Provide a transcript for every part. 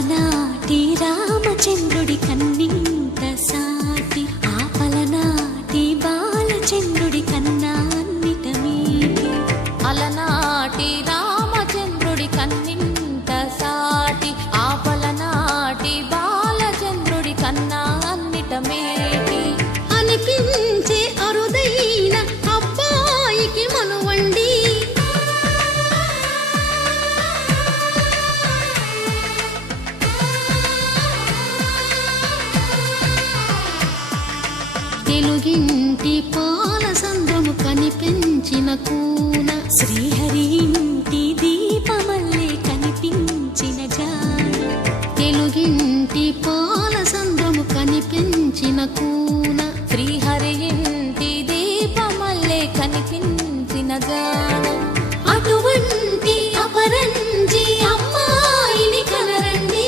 అలనాటి రామచంద్రుడి కన్నింత సాటి ఆపలనాటి బాలచంద్రుడి కన్నా అన్నిట మీటి. అలనాటి రామచంద్రుడి కన్నింత సాటి ఆపలనాటి బాలచంద్రుడి కన్నా అన్నిట మేటి. అనిపించే అరుదైన అబ్బాయికి మనువండి, తెలుగింటి పాలసంద్రము కనిపించిన కూన, శ్రీహరి ఇంటి దీపమల్లే కనిపించిన జాడ. తెలుగింటి పాలసంద్రము కనిపించిన కూన, శ్రీహరి ఇంటి దీపమల్లే కనిపించిన జాడ. అటువంటి అపరంజి అమ్మాయిని కనరండి.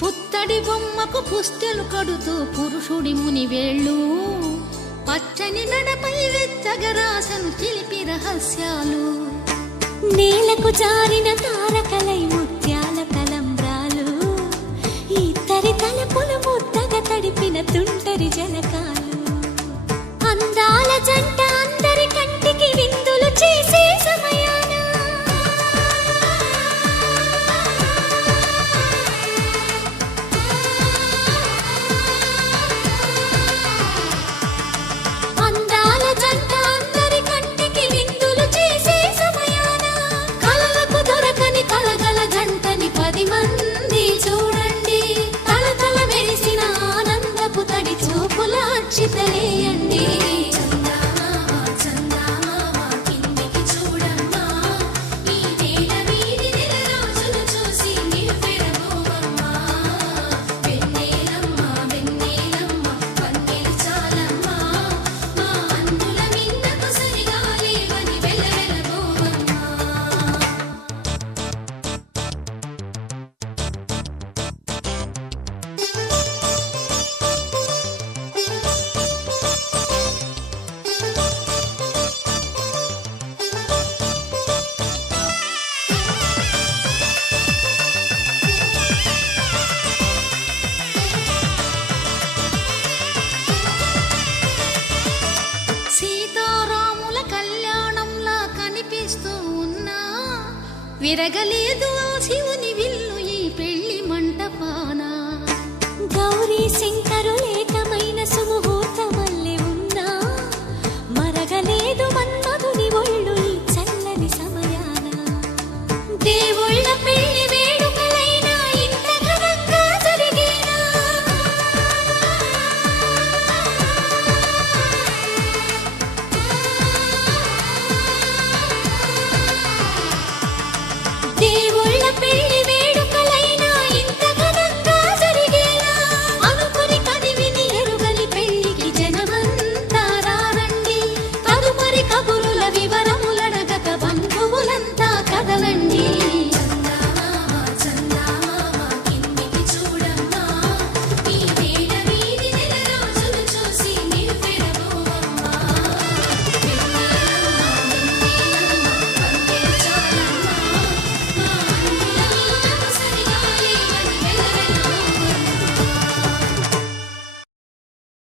పుత్తడి బొమ్మకు పుస్తెలు కడుతూ పురుషుడి ముని వేళ్ళు, పచ్చని నడపై వెచ్చగరాసను చిలిపి రహస్యాలు. నేలకు జారిన తారకలై ముత్యాల తలంబ్రాలు, ఇద్దరి తలపులు ముద్దగా తడిపిన తుంటరి జలకాలు. అందాల జంట అందరి కంటికి విందులు చేసే సమయాన అందాల జంట అందరి కంటికి విందులు చేసే సమయాన కలలకు దొరకని కలగల జంటని 10 మంది చూడండి. తలతల మెరిసిన ఆనందపు తడి చూపుల అక్షితలేయండి. సీతారాముల కళ్యాణంలా కనిపిస్తూ ఉన్నా విరగలేదు ఆ శివుని